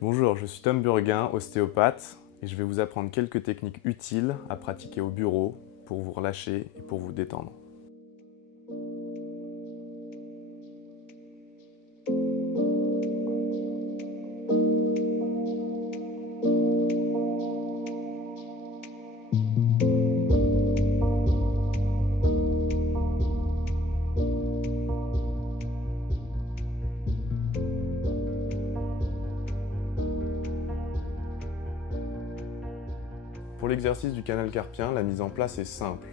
Bonjour, je suis Tom Burguin, ostéopathe, et je vais vous apprendre quelques techniques utiles à pratiquer au bureau pour vous relâcher et pour vous détendre. Pour l'exercice du canal carpien, la mise en place est simple.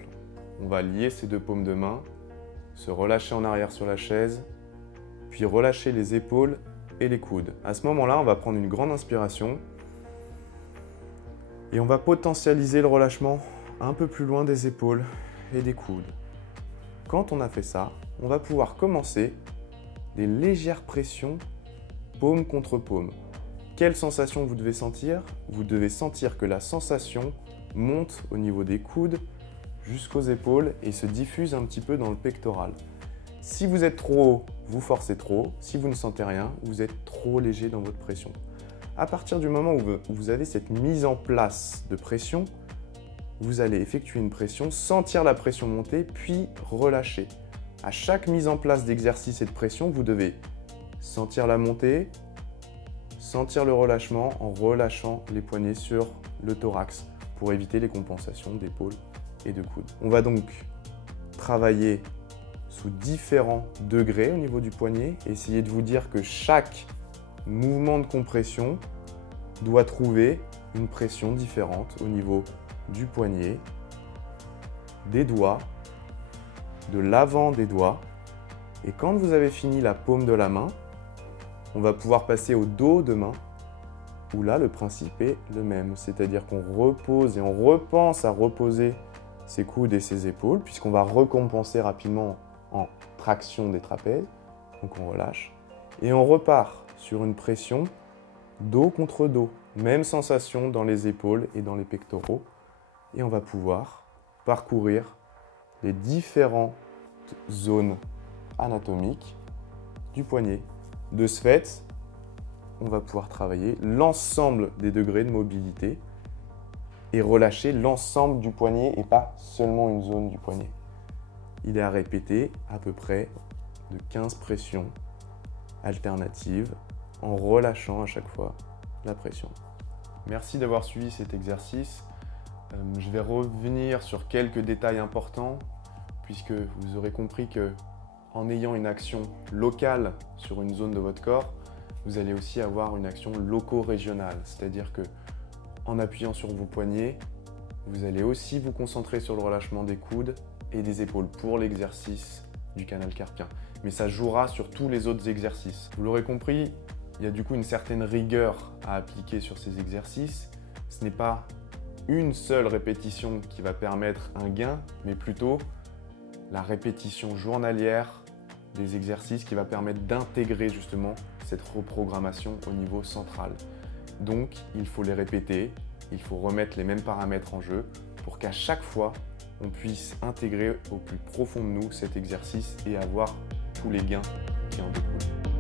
On va lier ses deux paumes de main, se relâcher en arrière sur la chaise, puis relâcher les épaules et les coudes. À ce moment-là, on va prendre une grande inspiration et on va potentialiser le relâchement un peu plus loin des épaules et des coudes. Quand on a fait ça, on va pouvoir commencer des légères pressions paume contre paume. Quelle sensation vous devez sentir? Vous devez sentir que la sensation monte au niveau des coudes jusqu'aux épaules et se diffuse un petit peu dans le pectoral. Si vous êtes trop haut, vous forcez trop. Si vous ne sentez rien, vous êtes trop léger dans votre pression. À partir du moment où vous avez cette mise en place de pression, vous allez effectuer une pression, sentir la pression monter, puis relâcher. À chaque mise en place d'exercice et de pression, vous devez sentir la montée, sentir le relâchement en relâchant les poignets sur le thorax pour éviter les compensations d'épaules et de coudes. On va donc travailler sous différents degrés au niveau du poignet. Essayez de vous dire que chaque mouvement de compression doit trouver une pression différente au niveau du poignet, des doigts, de l'avant des doigts. Et quand vous avez fini la paume de la main, on va pouvoir passer au dos de main, où là, le principe est le même. C'est-à-dire qu'on repose et on repense à reposer ses coudes et ses épaules, puisqu'on va recompenser rapidement en traction des trapèzes. Donc on relâche. Et on repart sur une pression dos contre dos. Même sensation dans les épaules et dans les pectoraux. Et on va pouvoir parcourir les différentes zones anatomiques du poignet. De ce fait, on va pouvoir travailler l'ensemble des degrés de mobilité et relâcher l'ensemble du poignet et pas seulement une zone du poignet. Il est à répéter à peu près de 15 pressions alternatives en relâchant à chaque fois la pression. Merci d'avoir suivi cet exercice. Je vais revenir sur quelques détails importants puisque vous aurez compris que en ayant une action locale sur une zone de votre corps, vous allez aussi avoir une action loco-régionale. C'est-à-dire que en appuyant sur vos poignets, vous allez aussi vous concentrer sur le relâchement des coudes et des épaules pour l'exercice du canal carpien. Mais ça jouera sur tous les autres exercices. Vous l'aurez compris, il y a du coup une certaine rigueur à appliquer sur ces exercices. Ce n'est pas une seule répétition qui va permettre un gain, mais plutôt la répétition journalière des exercices qui va permettre d'intégrer justement cette reprogrammation au niveau central. Donc, il faut les répéter, il faut remettre les mêmes paramètres en jeu pour qu'à chaque fois, on puisse intégrer au plus profond de nous cet exercice et avoir tous les gains qui en découlent.